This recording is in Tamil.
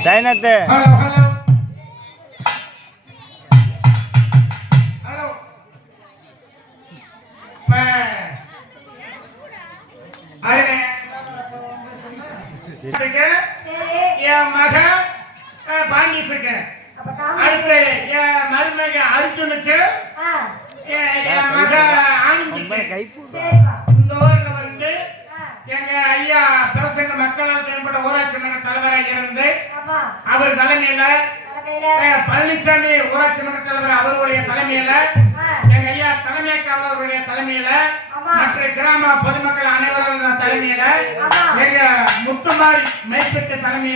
சைனத்து என் மக பாண்டிசுக்கு அடுத்து என் மருமக அர்ஜுனுக்கு என் மக ஆனந்திக்கு இந்த ஊர்ல வந்து எங்க ஐயா பிரசங்க மக்களால் தேவைப்பட்ட ஊராட்சி மன்ற தலைவராக இருந்து அவர் தலைமையில பழனிசாமி ஊராட்சி மன்ற தலைவர் அவருடைய தலைமையில எங்க ஐயா தலைமை காவலருடைய தலைமையில மற்ற கிராம பொதுமக்கள் அனைவரும் தலைமையில எங்க முத்துமாரி மைப்பெட்டு தலைமையில